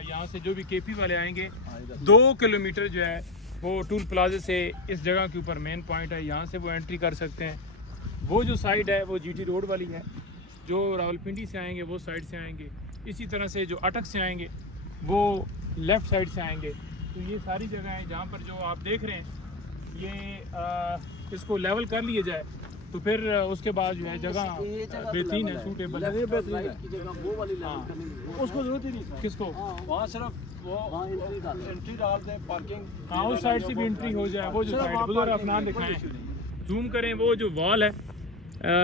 यहाँ से जो भी केपी वाले आएंगे 2 किलोमीटर जो है वो टूल प्लाजे से इस जगह के ऊपर मेन पॉइंट है, यहाँ से वो एंट्री कर सकते हैं। वो जो साइड है वो जीटी रोड वाली है, जो रावलपिंडी से आएंगे वो साइड से आएंगे। इसी तरह से जो अटक से आएंगे वो लेफ़्ट साइड से आएंगे। तो ये सारी जगह है जहाँ पर जो आप देख रहे हैं ये इसको लेवल कर लिया जाए तो फिर उसके बाद जो है जगह बेहतरीन है, सूटेबल है। उसको जरूरत ही नहीं है। किसको? वहाँ सिर्फ वो एंट्री डाल दें, पार्किंग। हाँ, उस साइड से भी एंट्री हो जाए। वो जो साइड बुजुर्ग अपना दिखाएं, जूम करें, वो जो वॉल है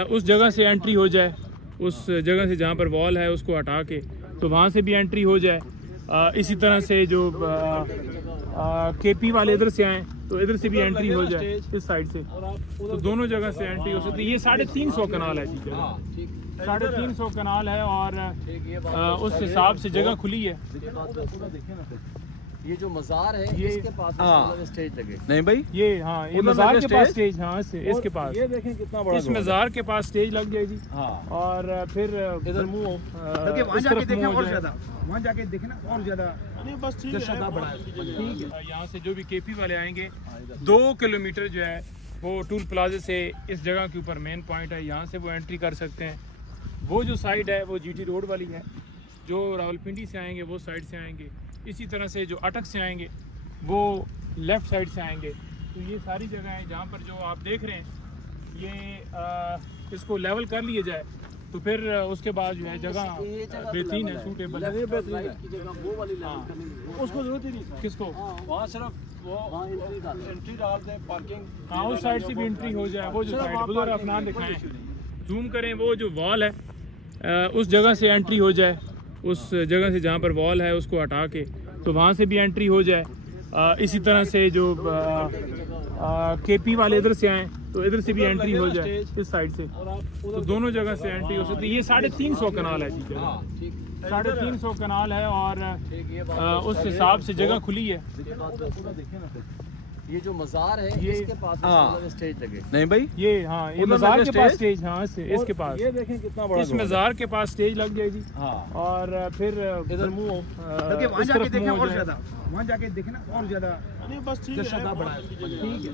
उस जगह से एंट्री हो जाए। उस जगह से जहाँ पर वॉल है उसको हटा के तो वहाँ से भी एंट्री हो जाए। इसी तरह से जो केपी वाले इधर से आए तो इधर से भी एंट्री हो जाए इस साइड से, तो दोनों जगह से एंट्री हो सकती है। ये 350 कनाल है जी, जगह 350 कनाल है और उस हिसाब से जगह खुली है। ये जो मज़ार है ये इसके पास स्टेज लगे नहीं भाई, ये हाँ, ये मज़ार के पास स्टेज, हाँ इसके पास, ये देखें कितना बड़ा इस मज़ार के पास स्टेज लग जाएगी। हाँ, और फिर इधर मुंह वहाँ जाके देखें और ज़्यादा, वहाँ जाके देखें ना और ज़्यादा बस ठीक है। यहाँ से जो भी केपी वाले आएंगे 2 किलोमीटर जो है वो टूल प्लाजे से इस जगह के ऊपर मेन पॉइंट है, यहाँ से वो एंट्री कर सकते हैं। वो जो साइड है वो जीटी रोड वाली है, जो रावलपिंडी से आएंगे वो साइड से आएंगे। इसी तरह से जो अटक से आएंगे वो लेफ़्ट साइड से आएंगे। तो ये सारी जगह है जहाँ पर जो आप देख रहे हैं ये इसको लेवल कर लिया जाए तो फिर उसके बाद जो है जगह बेहतरीन है, सूटेबल है। उसको जरूरत ही नहीं है। किसको? वहाँ सिर्फ वो एंट्री डाल दें, पार्किंग। हाँ, उस साइड से भी एंट्री हो जाए। वो जो साइड बुजुर्ग अपना दिखाएं, जूम करें, वो जो वॉल है उस जगह से एंट्री हो जाए। उस जगह से जहाँ पर वॉल है उसको हटा के तो वहाँ से भी एंट्री हो जाए। इसी तरह से जो केपी वाले इधर से आए तो इधर से भी एंट्री हो जाए इस साइड से, तो दोनों जगह से एंट्री हो सकती है। ये 350 कनाल है जी, जगह 350 कनाल है और उस हिसाब से जगह खुली है। ये जो मज़ार है ये इसके पास स्टेज लगे नहीं भाई, ये हाँ, ये मज़ार के पास स्टेज, हाँ इसके पास, ये देखें कितना बड़ा इस मज़ार के पास स्टेज लग जाएगी। हाँ, और फिर इधर मुंह वहाँ जाके देखें और ज़्यादा, वहाँ जाके देखें ना और ज़्यादा बस ठीक है। ठीक है।